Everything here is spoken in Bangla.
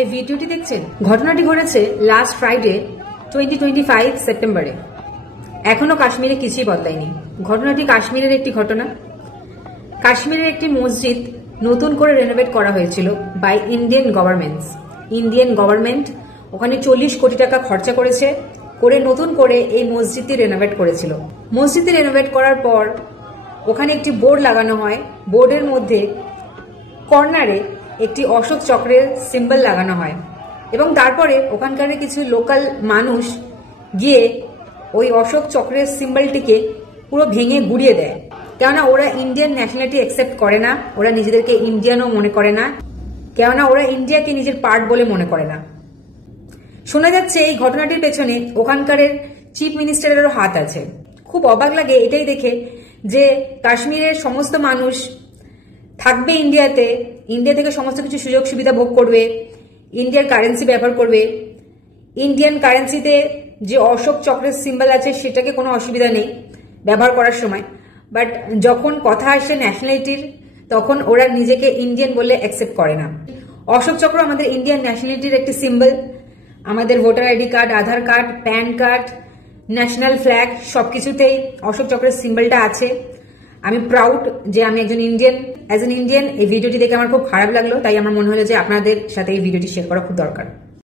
এই ভিডিওটি দেখছেন, ঘটনাটি ঘটেছে লাস্ট ফ্রাইডে 2025 সেপ্টেম্বরে। এখনো কাশ্মীরে কিছুই বদলায়নি। ঘটনাটি কাশ্মীরের একটি ঘটনা। কাশ্মীরের একটি মসজিদ নতুন করে রেনোভেট করা হয়েছিল বাই ইন্ডিয়ান গভর্নমেন্ট ওখানে 40 কোটি টাকা খরচা করেছে, করে নতুন করে এই মসজিদটি রেনোভেট করেছিল। মসজিদটি রেনোভেট করার পর ওখানে একটি বোর্ড লাগানো হয়। বোর্ডের মধ্যে কর্নারে একটি অশোক চক্রের সিম্বল লাগানো হয় এবং তারপরে ওখানকার কিছু লোকাল মানুষ গিয়ে ওই অশোক চক্রের সিম্বলটিকে পুরো ভেঙে গুড়িয়ে দেয়। কেননা ওরা ইন্ডিয়ান ন্যাশনালিটি অ্যাকসেপ্ট করে না, ওরা নিজেদেরকে ইন্ডিয়ানও মনে করে না, কেননা ওরা ইন্ডিয়াকে নিজের পার্ট বলে মনে করে না। শোনা যাচ্ছে এই ঘটনাটির পেছনে ওখানকার চিফ মিনিস্টারেরও হাত আছে। খুব অবাক লাগে এটাই দেখে যে কাশ্মীরের সমস্ত মানুষ থাকবে ইন্ডিয়াতে, ইন্ডিয়া থেকে সমস্ত কিছু সুযোগ সুবিধা ভোগ করবে, ইন্ডিয়ার কারেন্সি ব্যবহার করবে, ইন্ডিয়ান কারেন্সিতে যে অশোক চক্রের সিম্বল আছে সেটাকে কোনো অসুবিধা নেই ব্যবহার করার সময়। বাট যখন কথা আসে ন্যাশনালিটির তখন ওরা নিজেকে ইন্ডিয়ান বলে অ্যাকসেপ্ট করে না। অশোক চক্র আমাদের ইন্ডিয়ান ন্যাশনালিটির একটি সিম্বল। আমাদের voter ID card, Aadhaar card, PAN card, national flag সবকিছুতেই অশোক চক্রের সিম্বলটা আছে। আমি প্রাউড যে আমি একজন ইন্ডিয়ান। অ্যাজ এন ইন্ডিয়ান এই ভিডিওটি দেখে আমার খুব খারাপ লাগলো, তাই আমার মনে হলো যে আপনাদের সাথে এই ভিডিওটি শেয়ার করা খুব দরকার।